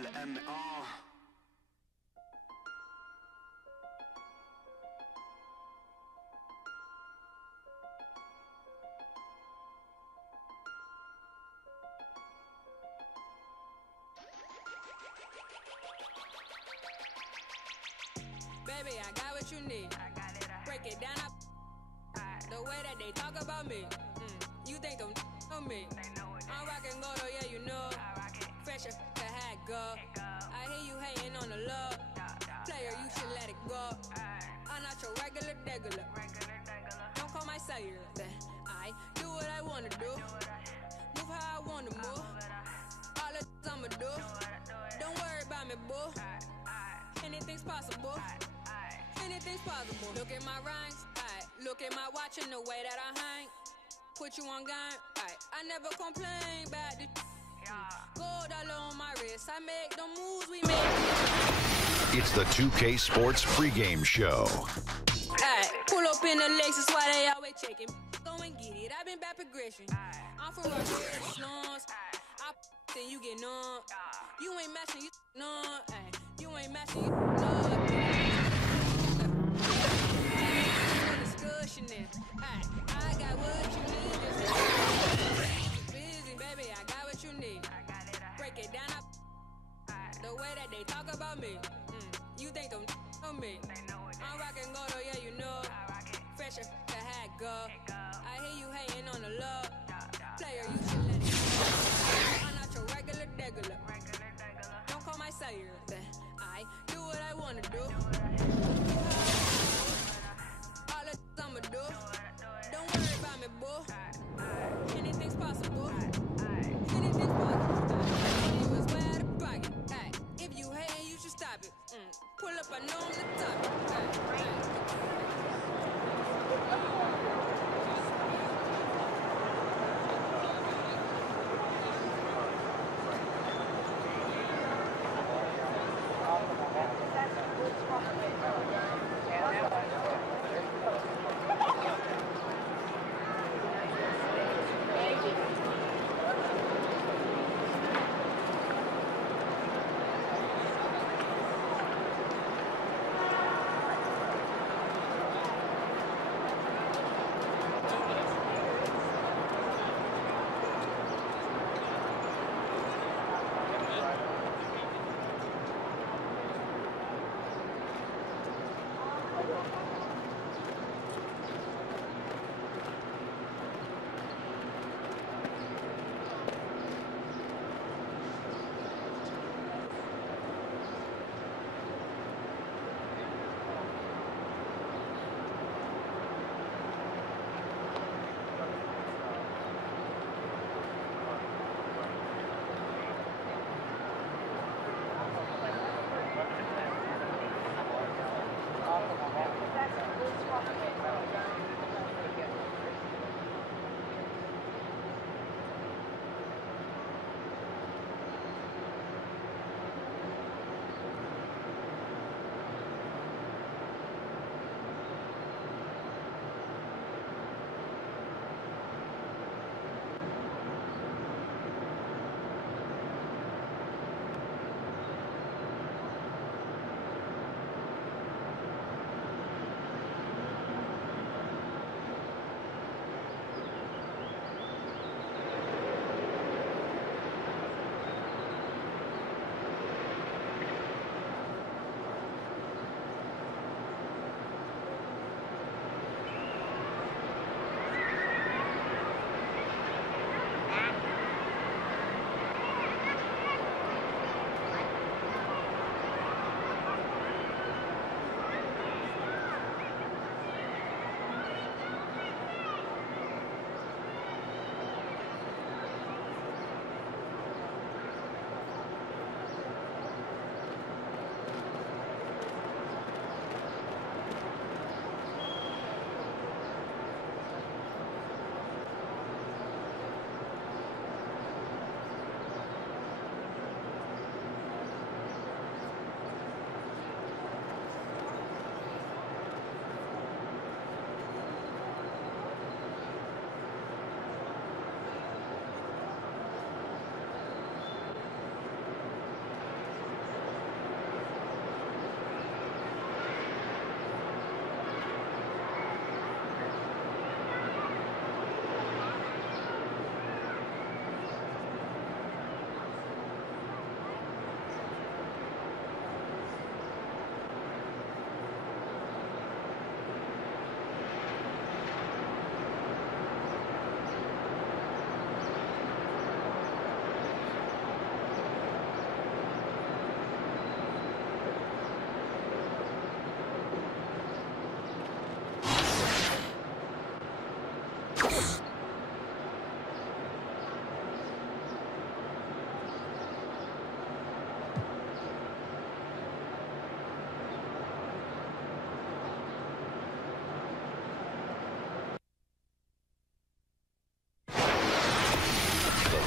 LMA. Baby, I got what you need. Break it down, the way that they talk about me. You think them know me? I'm rockin' gold, oh yeah, you know. Fresher to hat go. I hear you hating on the low. Player, you should let it go. I'm not your regular degular. Don't call my cellular. I do what I wanna do. Move how I wanna move. All the I'ma do. Don't worry about me, boo. Anything's possible. Anything's possible. Look at my rhymes. Look at my watch and the way that I hang. Put you on game. I never complain about this. Gold all on my wrist. I make the moves we make. It's the 2K Sports pregame show. Pull up in the Lexus while they always checking. Go and get it. I've been back progression. I'm from Russia, slums. I then you get numb. You ain't matching, you numb. You ain't matching, you numb. Discussion there. I got what you need. Busy, baby, I got what you need. Break it down, the way that they talk about me. You think them know me? I'm rockin' gold, oh yeah, you know. Fresher to hat go. I hear you hating on the low. Player, you should let it go. I'm not your regular degular. Don't call my cellular. I do what I wanna do. All the I'ma do. Don't worry about me, boo. Anything's possible. Anything's possible. You was way out of pocket. If you hating, you should stop it. Pull up, I know I'm the topic.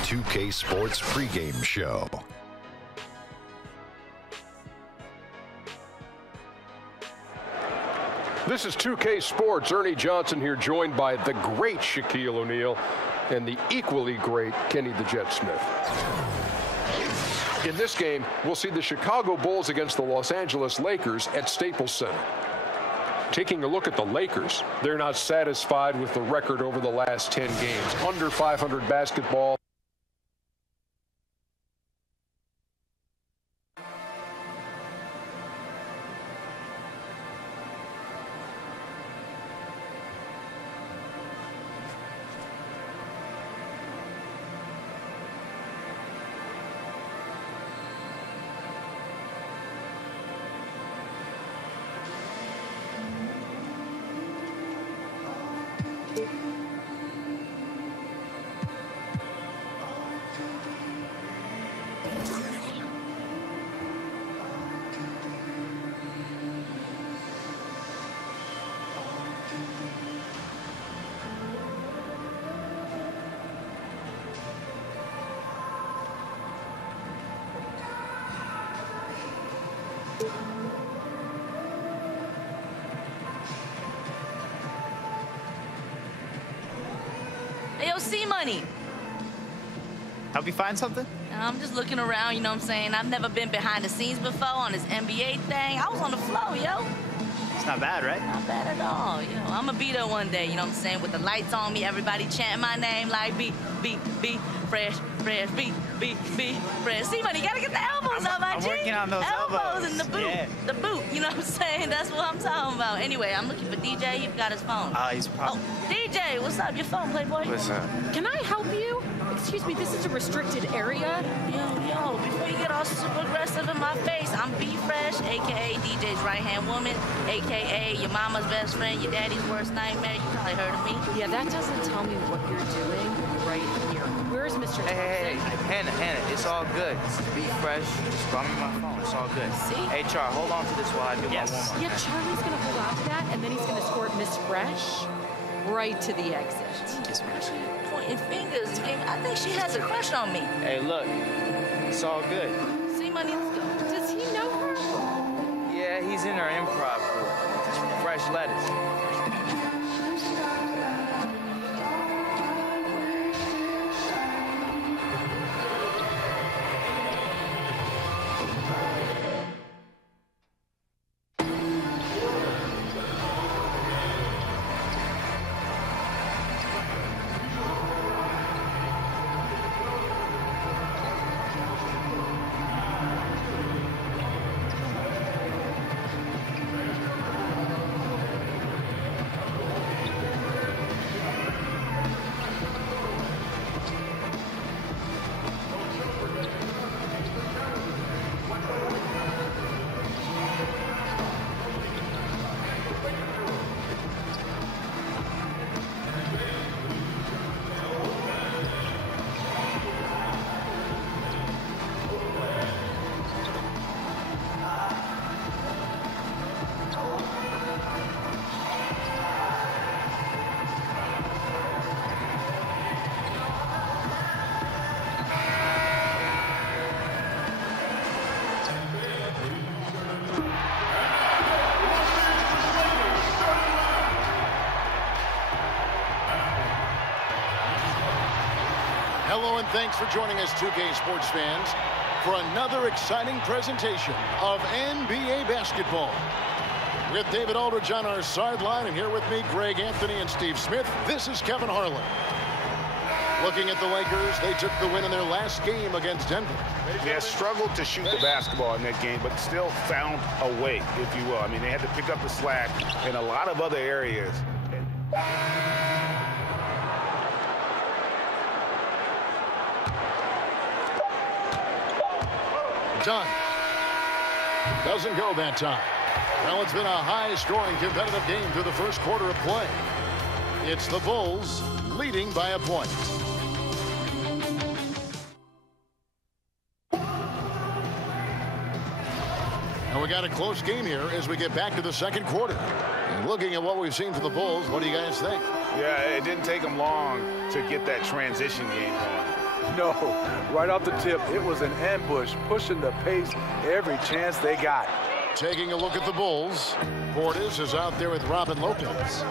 2K Sports pregame show. This is 2K Sports. Ernie Johnson here, joined by the great Shaquille O'Neal and the equally great Kenny the Jet Smith. In this game, we'll see the Chicago Bulls against the Los Angeles Lakers at Staples Center. Taking a look at the Lakers, they're not satisfied with the record over the last 10 games. Under 500 basketball. Hey, yo, C-Money. Help you find something? I'm just looking around, you know what I'm saying? I've never been behind the scenes before on this NBA thing. I was on the floor, yo. It's not bad, right? Not bad at all, yo. I'm gonna be there one day, you know what I'm saying? With the lights on me, everybody chanting my name like B, fresh, B, fresh. C-Money, you gotta get the elbows up, my G. I'm working on those elbows. And the boot, Yeah. the boot, you know what I'm saying? That's what I'm talking about. Anyway, I'm looking for DJ. He forgot his phone. He's probably... Oh, DJ, what's up? Your phone, Playboy? What's up? Can I help you? Excuse me, this is a restricted area. Yo, before you get all super aggressive in my face, I'm B Fresh, a.k.a. DJ's right-hand woman, a.k.a. your mama's best friend, your daddy's worst nightmare. You probably heard of me. Yeah, that doesn't tell me what you're doing right here. Where's Mr. Thompson? Hey, Hannah, it's all good. Be fresh. Just call me my phone. It's all good. See? Hey, Char, hold on to this while I do my warm-up. Yeah, Charlie's gonna hold on to that, and then he's gonna escort Miss Fresh right to the exit. Pointing fingers. I think she has a crush on me. Hey, look. It's all good. See, Money, let's go. Does he know her? Yeah, he's in our improv group. Fresh lettuce. Hello and thanks for joining us, 2K Sports fans, for another exciting presentation of NBA basketball. With David Aldridge on our sideline, and here with me, Greg Anthony and Steve Smith, this is Kevin Harlan. Looking at the Lakers, they took the win in their last game against Denver. They struggled to shoot the basketball in that game, but still found a way, if you will. I mean, they had to pick up the slack in a lot of other areas. Done. Doesn't go that time. Well, it's been a high-scoring competitive game through the first quarter of play. It's the Bulls leading by a point. And we got a close game here as we get back to the second quarter. And looking at what we've seen from the Bulls, what do you guys think? Yeah, it didn't take them long to get that transition game going. No, right off the tip, it was an ambush, pushing the pace every chance they got. Taking a look at the Bulls, Portis is out there with Robin Lopez.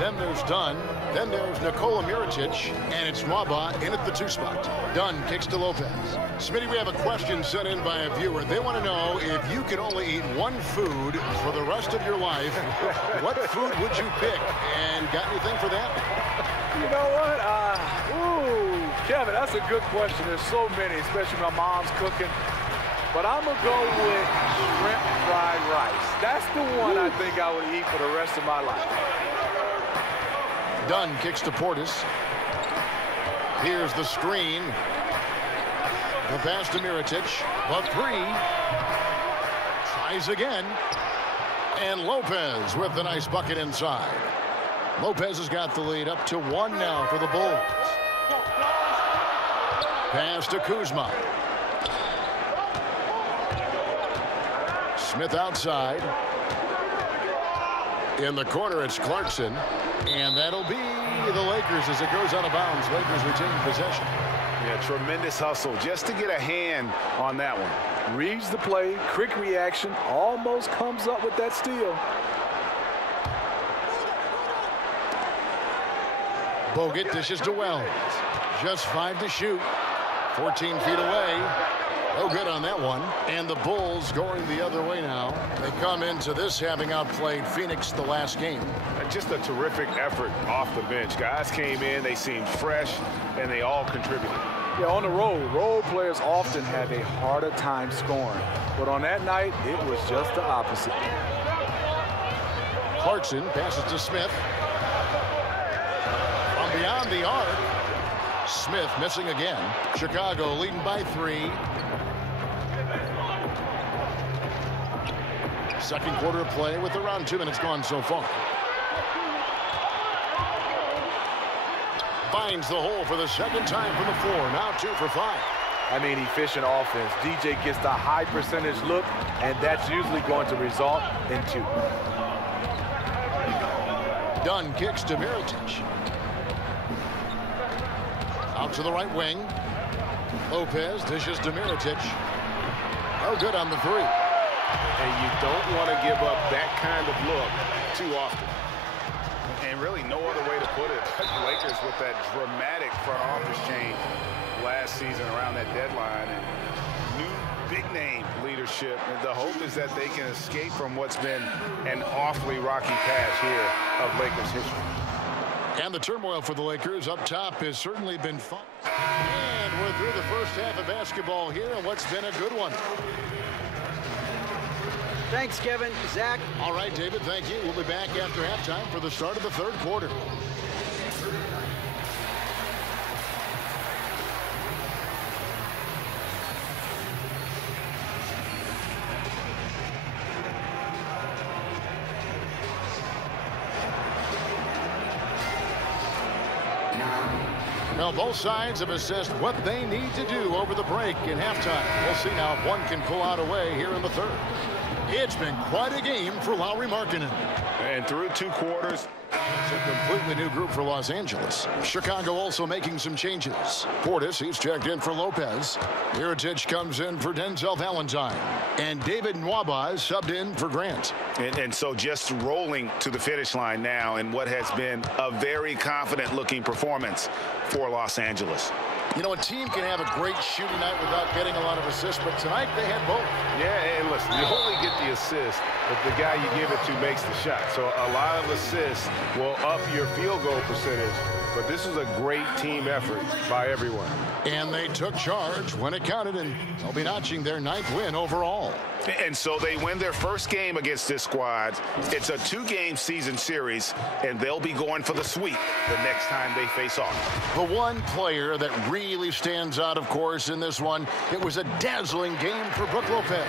Then there's Dunn. Then there's Nikola Mirotic, and it's Nwaba in at the 2 spot. Dunn kicks to Lopez. Smitty, we have a question sent in by a viewer. They want to know, if you could only eat one food for the rest of your life, what food would you pick? And got anything for that? You know what? Kevin, that's a good question. There's so many, especially my mom's cooking. But I'm going to go with shrimp fried rice. That's the one I think I would eat for the rest of my life. Dunn kicks to Portis. Here's the screen. The pass to Mirotic. A 3. Tries again. And Lopez with the nice bucket inside. Lopez has got the lead up to 1 now for the Bulls. Pass to Kuzma. Smith outside. In the corner, it's Clarkson. And that'll be the Lakers as it goes out of bounds. Lakers retain possession. Yeah, tremendous hustle just to get a hand on that one. Reads the play, quick reaction, almost comes up with that steal. Bogut dishes to Wells. Just 5 to shoot. 14 feet away. No good on that one. And the Bulls going the other way now. They come into this having outplayed Phoenix the last game. Just a terrific effort off the bench. Guys came in, they seemed fresh, and they all contributed. Yeah, on the road, role players often have a harder time scoring. But on that night, it was just the opposite. Clarkson passes to Smith. From beyond the arc. Smith missing again. Chicago leading by 3. Second quarter of play with around 2 minutes gone so far. Finds the hole for the second time from the floor. Now 2 for 5. I mean, efficient offense. DJ gets the high percentage look, and that's usually going to result in 2. Dunn kicks to Mirotic. Out to the right wing. Lopez dishes to Mirotic. Oh, good on the 3. And you don't want to give up that kind of look too often. And really no other way to put it. The Lakers with that dramatic front office change last season around that deadline. And new big name leadership. And the hope is that they can escape from what's been an awfully rocky patch here of Lakers history. And the turmoil for the Lakers up top has certainly been fun. And we're through the first half of basketball here, and what's been a good one. Thanks, Kevin. Zach. All right, David, thank you. We'll be back after halftime for the start of the third quarter. Now, both sides have assessed what they need to do over the break in halftime. We'll see now if one can pull out a way here in the third. It's been quite a game for Lauri Markkanen. And through 2 quarters. It's a completely new group for Los Angeles. Chicago also making some changes. Portis, he's checked in for Lopez. Mirotic comes in for Denzel Valentine. And David Nwaba is subbed in for Grant. And so just rolling to the finish line now in what has been a very confident-looking performance for Los Angeles. You know, a team can have a great shooting night without getting a lot of assists, but tonight they had both. Yeah, and listen, you only get the assist if the guy you give it to makes the shot. So a lot of assists will up your field goal percentage, but this is a great team effort by everyone. And they took charge when it counted, and they'll be notching their 9th win overall. And so they win their first game against this squad. It's a 2-game season series, and they'll be going for the sweep the next time they face off. The one player that really stands out, of course, in this one, it was a dazzling game for Brook Lopez.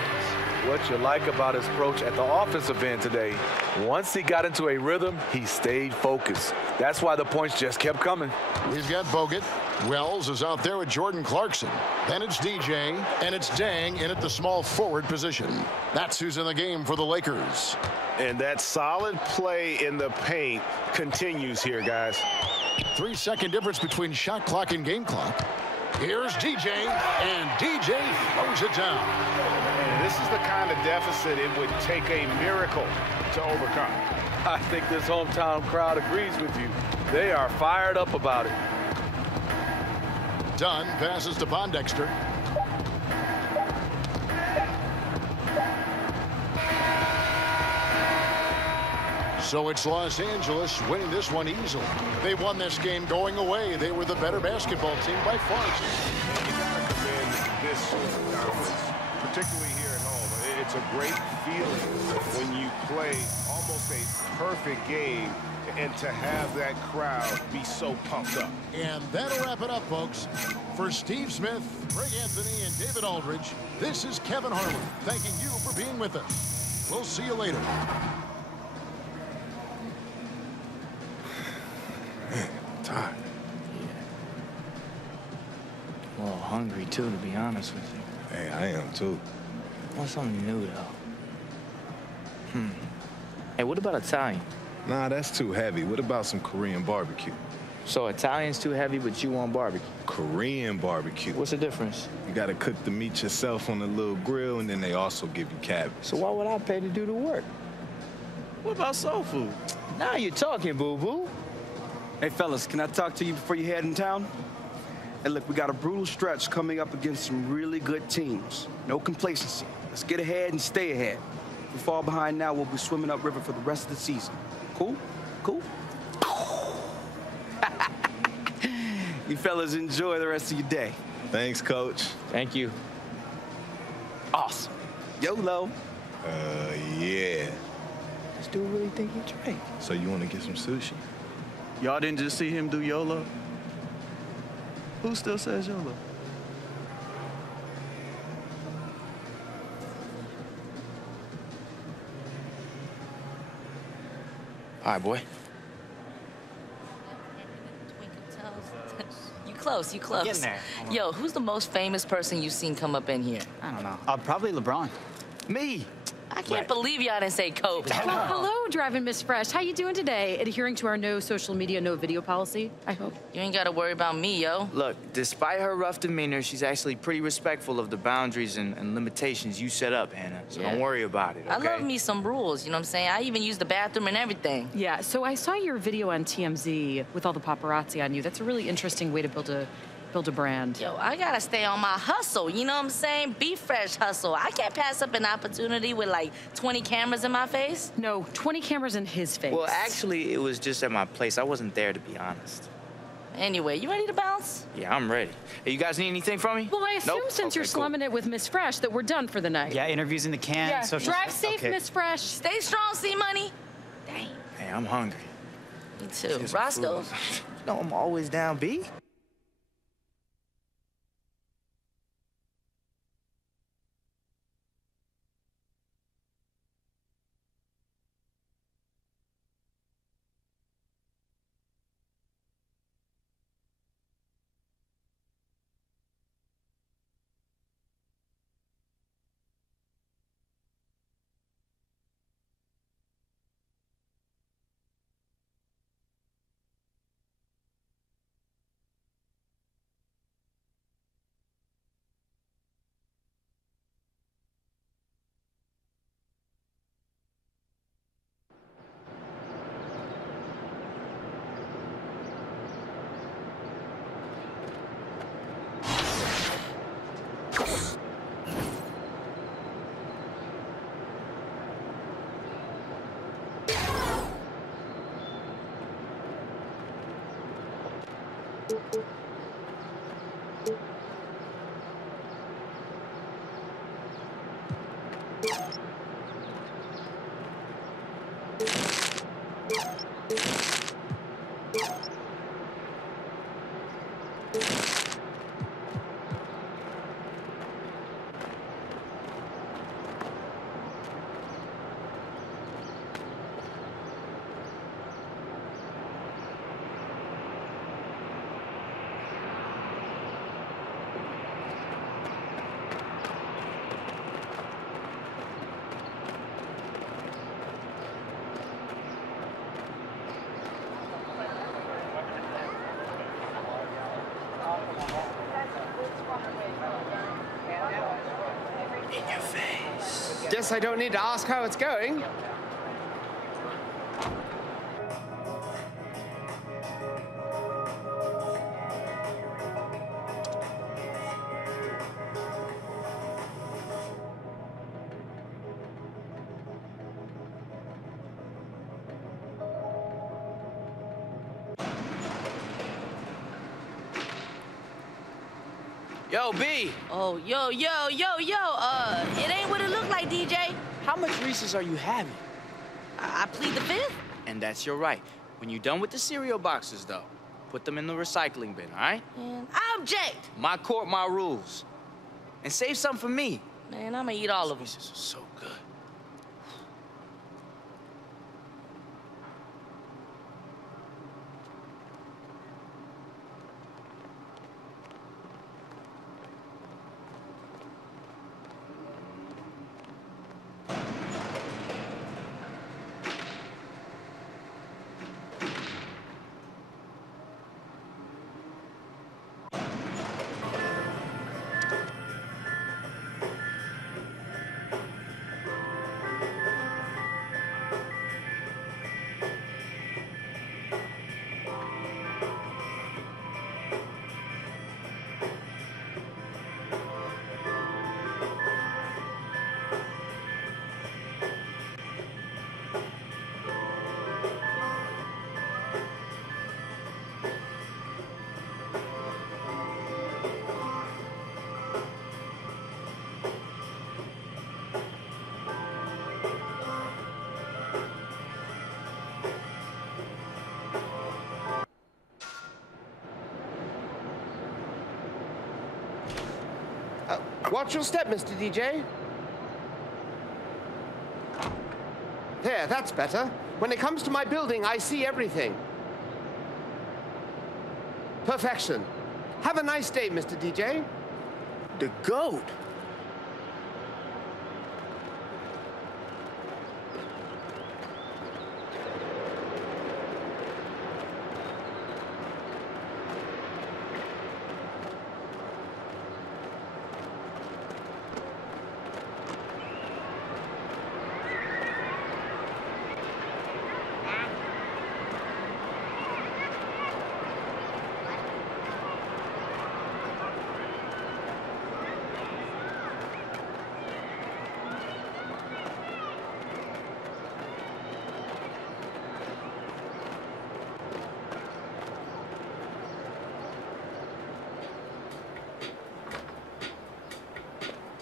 What you like about his approach at the offensive end today, once he got into a rhythm, he stayed focused. That's why the points just kept coming. We've got Bogut. Wells is out there with Jordan Clarkson. Then it's DJ, and it's Dang in at the small forward position. That's who's in the game for the Lakers. And that solid play in the paint continues here, guys. 3-second difference between shot clock and game clock. Here's DJ, and DJ throws it down. And this is the kind of deficit it would take a miracle to overcome. I think this hometown crowd agrees with you. They are fired up about it. Dunn passes to Pondexter. So it's Los Angeles winning this one easily. They won this game going away. They were the better basketball team by far. You gotta commend this sort of dominance, particularly here at home. It's a great feeling when you play almost a perfect game and to have that crowd be so pumped up. And that'll wrap it up, folks. For Steve Smith, Greg Anthony, and David Aldridge, this is Kevin Harlan thanking you for being with us. We'll see you later. Tired. Yeah. Well, hungry too, to be honest with you. Hey, I am too. Want something new though. Hey, what about Italian? Nah, that's too heavy. What about some Korean barbecue? So Italian's too heavy, but you want barbecue? Korean barbecue. What's the difference? You gotta cook the meat yourself on a little grill, and then they also give you cabbage. So why would I pay to do the work? What about soul food? Now you're talking, boo-boo. Hey, fellas, can I talk to you before you head in town? Hey, look, we got a brutal stretch coming up against some really good teams. No complacency. Let's get ahead and stay ahead. If we fall behind now, we'll be swimming upriver for the rest of the season. Cool? Cool? You fellas enjoy the rest of your day. Thanks, Coach. Thank you. Awesome. YOLO. Yeah. This dude really think he drank. So you want to get some sushi? Y'all didn't just see him do YOLO? Who still says YOLO? All right, boy. You close, you close. Getting there. Yo, who's the most famous person you've seen come up in here? I don't know. Probably LeBron. Me. I can't believe y'all didn't say Kobe. Well, hello, Driving Miss Fresh. How you doing today? Adhering to our no social media, no video policy, I hope. You ain't got to worry about me, yo. Look, despite her rough demeanor, she's actually pretty respectful of the boundaries and limitations you set up, Hannah. So don't worry about it, okay? I love me some rules, you know what I'm saying? I even use the bathroom and everything. Yeah, so I saw your video on TMZ with all the paparazzi on you. That's a really interesting way to build a brand. Yo, I gotta stay on my hustle, you know what I'm saying? Be fresh hustle. I can't pass up an opportunity with like 20 cameras in my face. No, 20 cameras in his face. Well, actually, it was just at my place. I wasn't there, to be honest. Anyway, you ready to bounce? Yeah, I'm ready. Hey, you guys need anything from me? Well, I assume Nope? since you're slumming it with Miss Fresh that we're done for the night. Yeah, interviews in the can. Yeah, social drive safe, okay. Miss Fresh. Stay strong, C-Money. Dang. Hey, I'm hungry. Me too. Roscoe. No, I'm always down, B. In your face. Guess I don't need to ask how it's going. Yo, B. Oh, yo. It ain't what it look like, DJ. How much Reese's are you having? I plead the fifth. And that's your right. When you're done with the cereal boxes, though, put them in the recycling bin, all right? And I object. My court, my rules. And save some for me. Man, I'm gonna eat all of them. Reese's are so good. Watch your step, Mr. DJ. There, that's better. When it comes to my building, I see everything. Perfection. Have a nice day, Mr. DJ. The goat.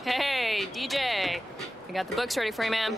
Hey, DJ. I got the books ready for you, ma'am.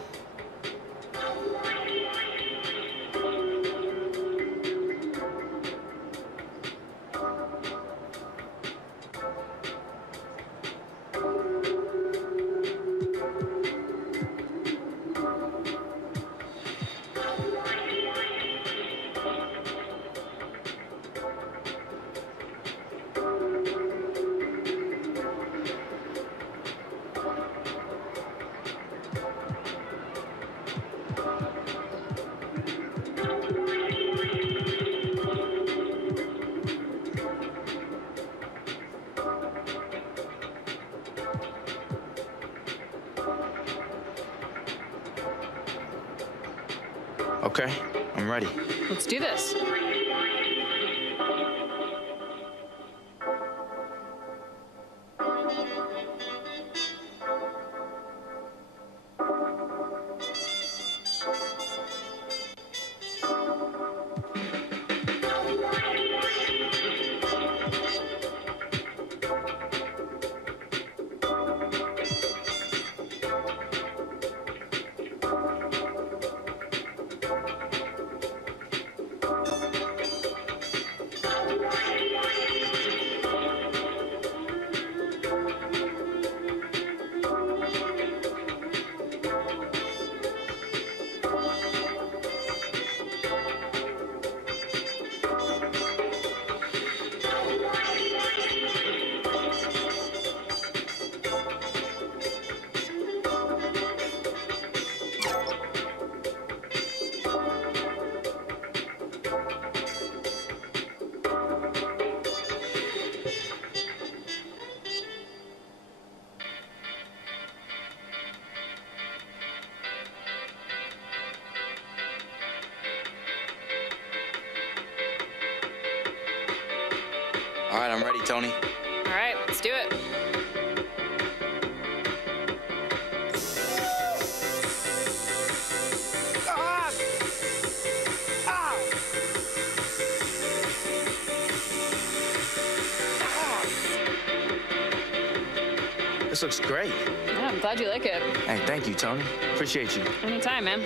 Okay, I'm ready. Let's do this. right, I'm ready, Tony. All right, let's do it. This looks great. Yeah, I'm glad you like it. Hey, thank you, Tony. Appreciate you. Anytime, man.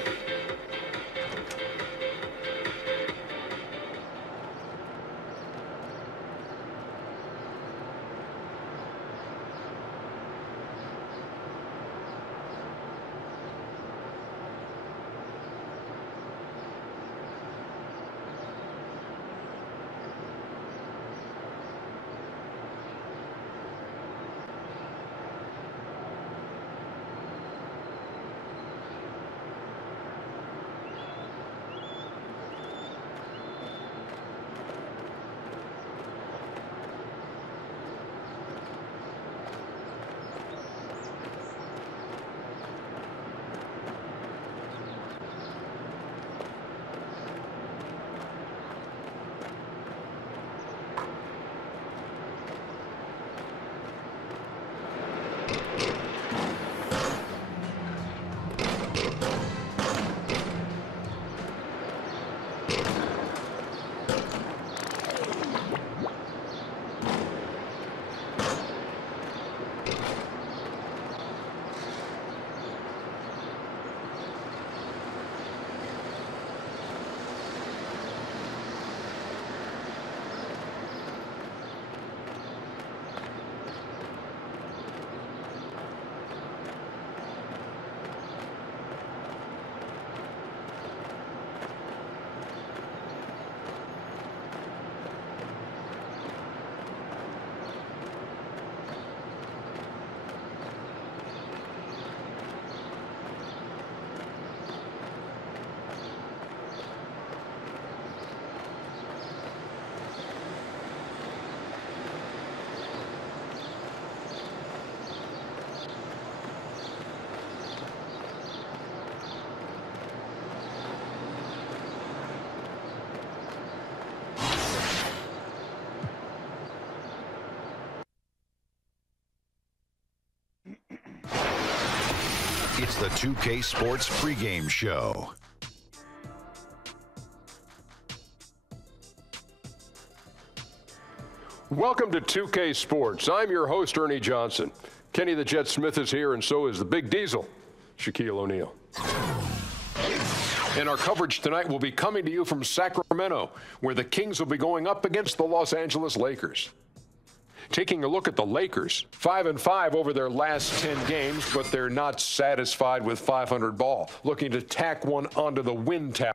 It's the 2K Sports pregame show. Welcome to 2K Sports. I'm your host, Ernie Johnson. Kenny the Jet Smith is here, and so is the Big Diesel, Shaquille O'Neal. And our coverage tonight will be coming to you from Sacramento, where the Kings will be going up against the Los Angeles Lakers. Taking a look at the Lakers, 5-5 over their last 10 games, but they're not satisfied with 500 ball, looking to tack one onto the win tab.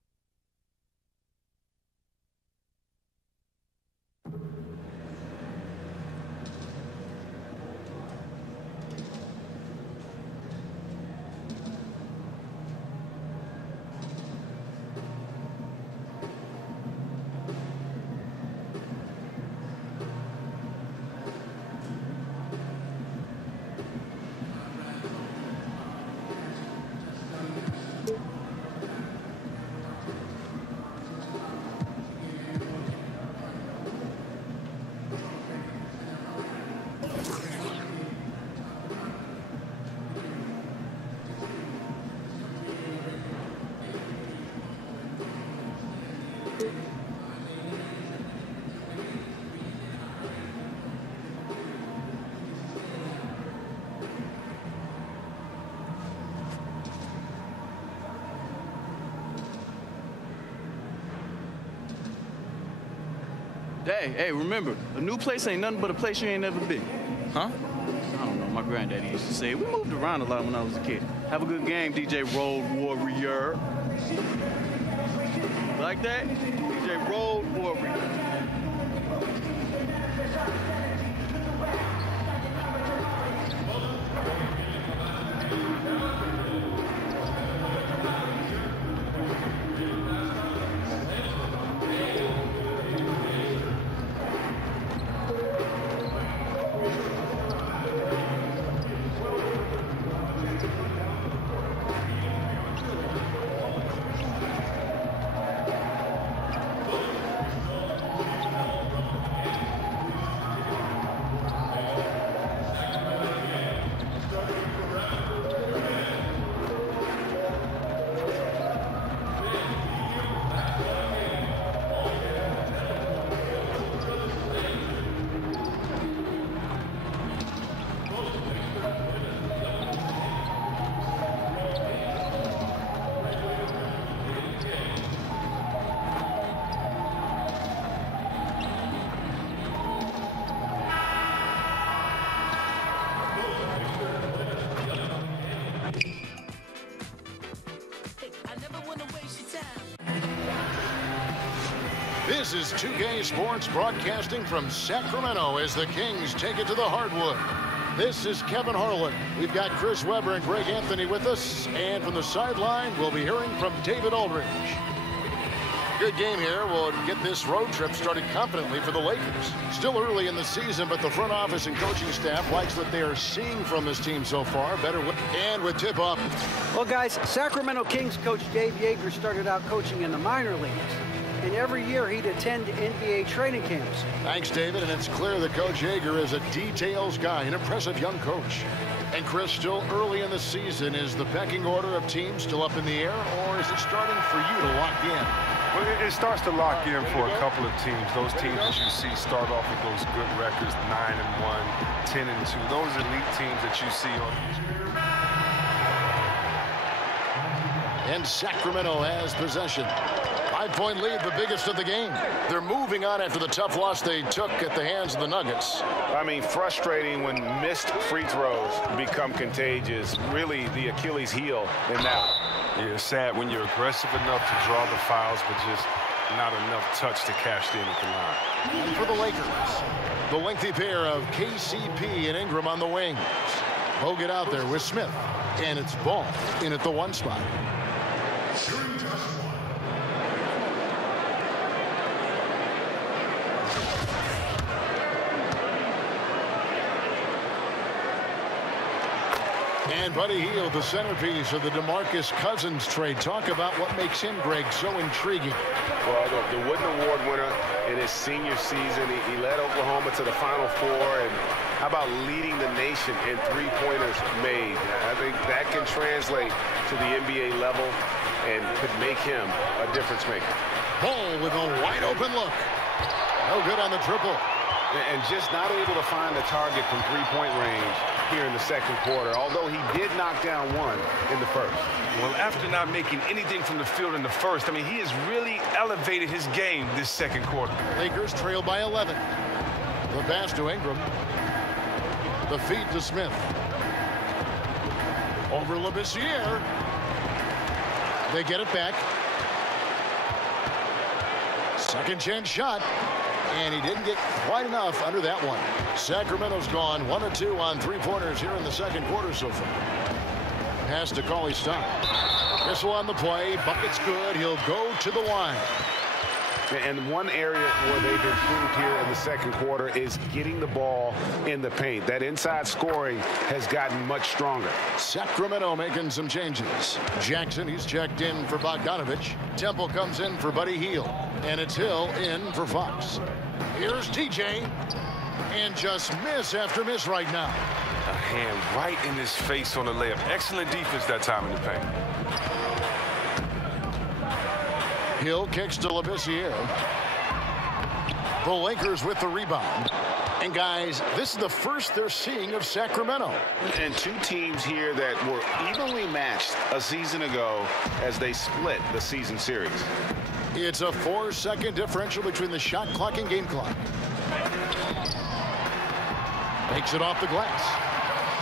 Hey, remember, a new place ain't nothing but a place you ain't never been. Huh? I don't know, my granddaddy used to say, we moved around a lot when I was a kid. Have a good game, DJ Road Warrior. Like that? DJ Road Warrior. This is 2K Sports broadcasting from Sacramento as the Kings take it to the hardwood. This is Kevin Harlan. We've got Chris Webber and Greg Anthony with us. And from the sideline, we'll be hearing from David Aldridge. Good game here. We'll get this road trip started confidently for the Lakers. Still early in the season, but the front office and coaching staff likes what they are seeing from this team so far. And with tip-off. Well, guys, Sacramento Kings coach Dave Joerger started out coaching in the minor leagues. And every year he'd attend NBA training camps. Thanks, David. And it's clear that Coach Joerger is a details guy, an impressive young coach. And Chris, still early in the season, is the pecking order of teams still up in the air, or is it starting for you to lock in? Well, it starts to lock in for a couple of teams. Those teams that you see start off with those good records, 9-1, 10-2. Those elite teams that you see on. And Sacramento has possession. 5-point lead, the biggest of the game. They're moving on after the tough loss they took at the hands of the Nuggets. I mean, frustrating when missed free throws become contagious. Really the Achilles heel in that. Yeah, it's sad when you're aggressive enough to draw the fouls, but just not enough touch to cash in at the line. And for the Lakers, the lengthy pair of KCP and Ingram on the wings. Bogut out there with Smith. And it's Ball in at the 1 spot. And Buddy Hield, the centerpiece of the DeMarcus Cousins trade. Talk about what makes him, Greg, so intriguing. Well, the Wooden Award winner in his senior season. He led Oklahoma to the Final Four. And how about leading the nation in three-pointers made? I think that can translate to the NBA level and could make him a difference maker. Ball with a wide-open look. No good on the triple. And just not able to find the target from three-point range here in the second quarter, although he did knock down one in the first. Well, after not making anything from the field in the first, I mean, he has really elevated his game this second quarter. Lakers trail by 11. The pass to Ingram. The feed to Smith. Over Labissiere. They get it back. Second chance shot. And he didn't get quite enough under that one. Sacramento's gone 1 of 2 on three-pointers here in the second quarter so far. Pass to Cauley-Stein. Missile on the play. Bucket's good. He'll go to the line. And one area where they've improved here in the second quarter is getting the ball in the paint. That inside scoring has gotten much stronger. Sacramento making some changes. Jackson, he's checked in for Bogdanovich. Temple comes in for Buddy Hield. And it's Hill in for Fox. Here's TJ. And just miss after miss right now. A hand right in his face on the layup. Excellent defense that time in the paint. Hill kicks to Labissiere. The Lakers with the rebound. And guys, this is the first they're seeing of Sacramento. And two teams here that were evenly matched a season ago as they split the season series. It's a 4-second differential between the shot clock and game clock. Takes it off the glass.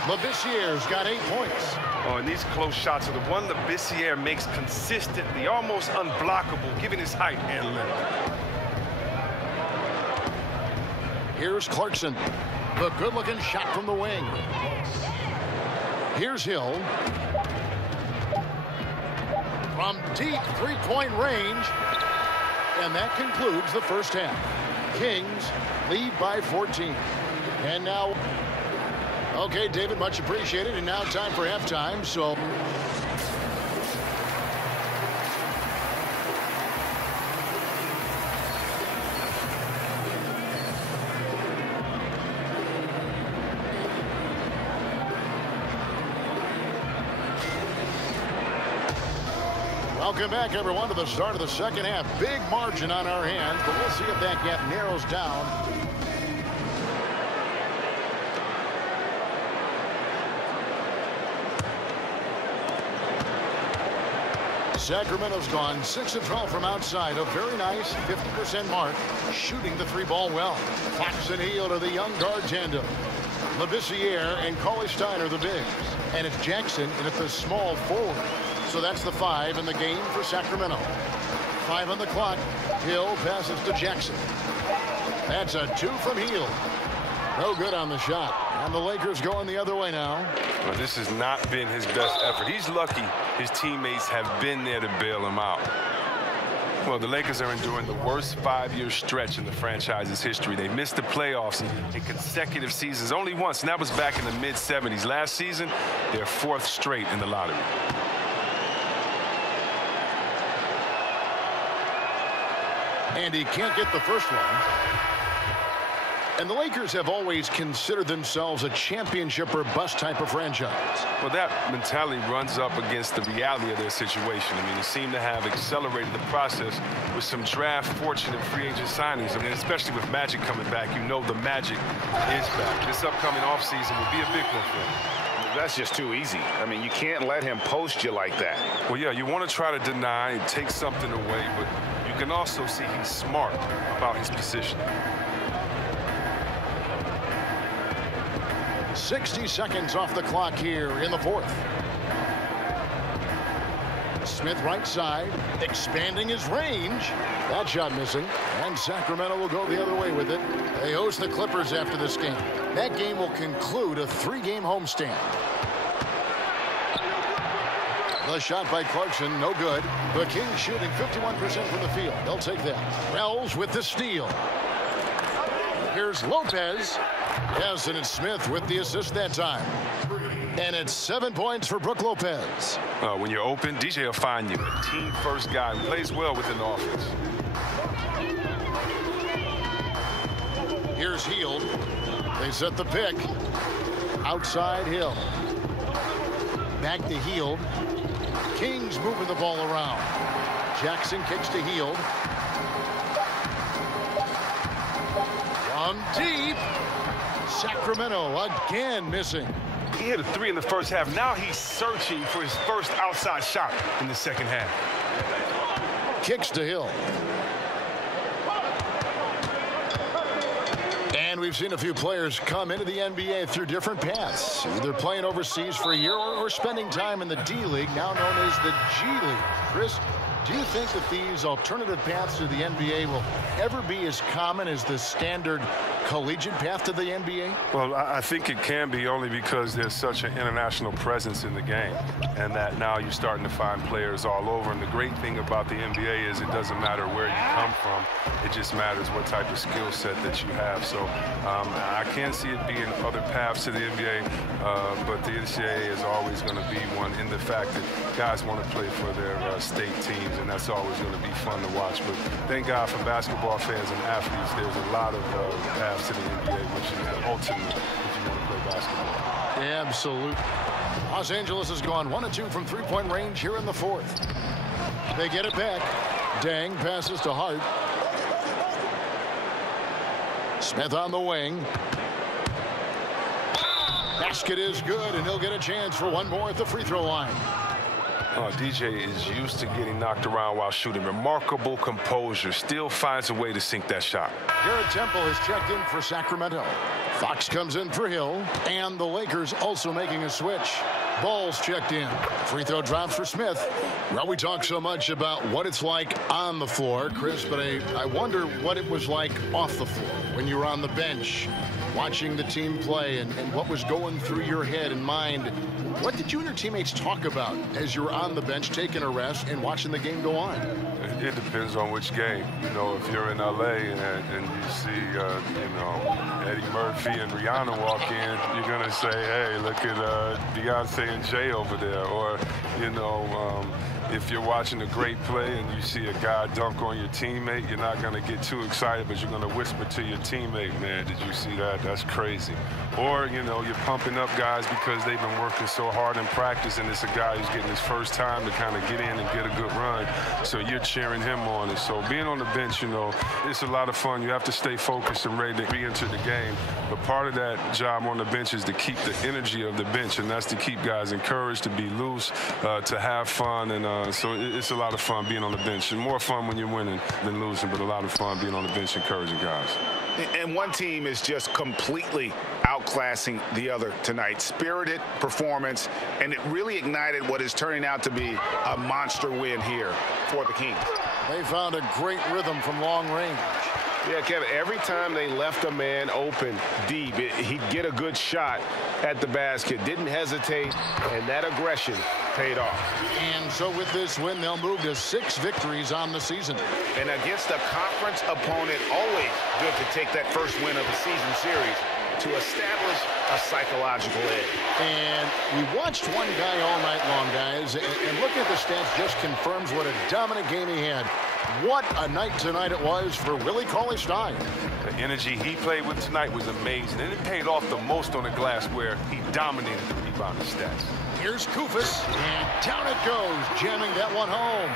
Labissiere's got 8 points. Oh, and these close shots are the one Labissiere makes consistently, almost unblockable, given his height and length. Here's Clarkson. The good-looking shot from the wing. Here's Hill. From deep three-point range. And that concludes the first half. Kings lead by 14. And now... Okay, David, much appreciated. And now time for halftime, so... Welcome back, everyone, to the start of the second half. Big margin on our hands, but we'll see if that gap narrows down. Sacramento's gone 6 of 12 from outside. A very nice 50% mark, shooting the three-ball well. Fox and Hield are the young guard tandem. Labissiere and Cauley-Stein are the bigs. And it's Jackson in at the small forward. So that's the 5 in the game for Sacramento. 5 on the clock. Hill passes to Jackson. That's a 2 from Hill. No good on the shot. And the Lakers going the other way now. Well, this has not been his best effort. He's lucky his teammates have been there to bail him out. Well, the Lakers are enduring the worst 5-year stretch in the franchise's history. They missed the playoffs in consecutive seasons only once, and that was back in the mid-'70s. Last season, their 4th straight in the lottery. And he can't get the first one. And the Lakers have always considered themselves a championship or bust type of franchise. Well, that mentality runs up against the reality of their situation. I mean, they seem to have accelerated the process with some draft fortune and free agent signings. I mean, especially with Magic coming back, you know the magic is back. This upcoming offseason will be a big one for him. That's just too easy. I mean, you can't let him post you like that. Well, yeah, you want to try to deny and take something away, but you can also see he's smart about his position. 60 seconds off the clock here in the 4th. Smith right side, expanding his range. That shot missing, and Sacramento will go the other way with it. They host the Clippers after this game. That game will conclude a 3-game homestand. The shot by Clarkson, no good. The Kings shooting 51% from the field. They'll take that. Wells with the steal. Here's Lopez. Yes, and it's Smith with the assist that time. And it's 7 points for Brook Lopez. When you're open, DJ will find you. A team-first guy who plays well within the offense. Here's Hield. They set the pick. Outside Hill. Back to Hield. Kings moving the ball around. Jackson kicks to Hield. From deep. Sacramento again missing. He hit a 3 in the first half. Now he's searching for his first outside shot in the second half. Kicks to Hill. And we've seen a few players come into the NBA through different paths, either playing overseas for a year or spending time in the D-League, now known as the G-League. Chris, do you think that these alternative paths to the NBA will ever be as common as the standard collegiate path to the NBA? Well, I think it can be, only because there's such an international presence in the game, and that now you're starting to find players all over. And the great thing about the NBA is it doesn't matter where you come from. It just matters what type of skill set that you have. So I can't see it being other paths to the NBA, but the NCAA is always going to be one, in the fact that guys want to play for their state teams, and that's always going to be fun to watch. But thank God for basketball fans and athletes, there's a lot of paths to the NBA, which is the ultimate if you want to play basketball. Yeah, absolutely. Los Angeles has gone 1 of 2 from 3-point range here in the 4th. They get it back. Dang passes to Hart. Smith on the wing. Basket is good, and he'll get a chance for one more at the free throw line. DJ is used to getting knocked around while shooting. Remarkable composure. Still finds a way to sink that shot. Garrett Temple has checked in for Sacramento. Fox comes in for Hill, and the Lakers also making a switch. Ball's checked in. Free throw drops for Smith. Well, we talk so much about what it's like on the floor, Chris, but I wonder what it was like off the floor when you were on the bench watching the team play, and what was going through your head and mind. What did you and your teammates talk about as you were on the bench taking a rest and watching the game go on? It depends on which game. You know, if you're in LA and you see, Eddie Murphy and Rihanna walk in, you're going to say, hey, look at Beyonce and Jay over there. Or, if you're watching a great play and you see a guy dunk on your teammate, you're not going to get too excited, but you're going to whisper to your teammate, man, did you see that? That's crazy. Or, you're pumping up guys because they've been working so hard in practice, and it's a guy who's getting his first time to kind of get in and get a good run. So you're cheering him on. And so being on the bench, it's a lot of fun. You have to stay focused and ready to re-enter the game. But part of that job on the bench is to keep the energy of the bench, and that's to keep guys encouraged, to be loose, to have fun. And so it's a lot of fun being on the bench. And more fun when you're winning than losing, but a lot of fun being on the bench encouraging guys. And one team is just completely outclassing the other tonight. Spirited performance, and it really ignited what is turning out to be a monster win here for the Kings. They found a great rhythm from long range. Yeah, Kevin, every time they left a man open deep, he'd get a good shot at the basket. Didn't hesitate, and that aggression paid off. And so with this win, they'll move to 6 victories on the season. And against a conference opponent, always good to take that first win of the season series to establish a psychological edge. And we watched one guy all night long, guys, and looking at the stats just confirms what a dominant game he had. What a night tonight it was for Willie Cauley-Stein. The energy he played with tonight was amazing, and it paid off the most on the glass where he dominated the rebounding stats. Here's Koufos, and down it goes, jamming that one home.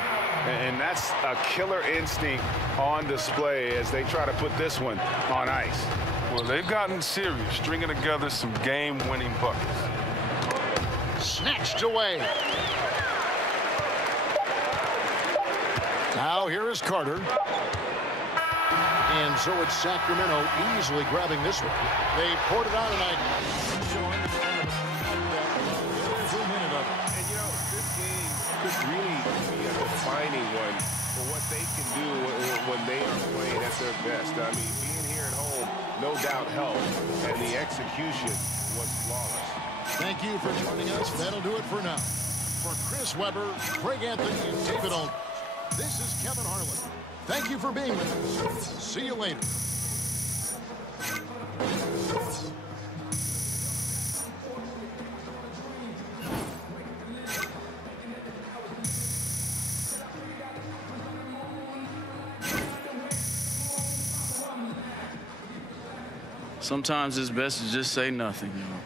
And that's a killer instinct on display as they try to put this one on ice. Well, they've gotten serious, stringing together some game-winning buckets. Snatched away. Now here is Carter. And so it's Sacramento easily grabbing this one. They poured it on tonight. And, you know, this game could really be a defining one for what they can do when they are playing at their best. I mean, being here at home, no doubt helped, and the execution was flawless. Thank you for joining us. That'll do it for now. For Chris Webber, Craig Anthony, and David Aldridge, this is Kevin Harlan. Thank you for being with us. See you later. Sometimes it's best to just say nothing, you know.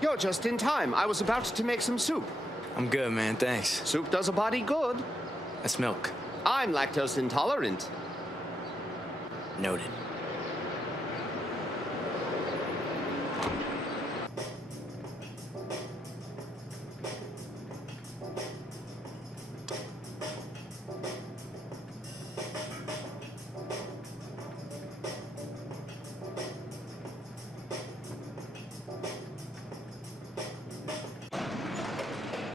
You're just in time. I was about to make some soup. I'm good, man. Thanks. Soup does a body good. That's milk. I'm lactose intolerant. Noted.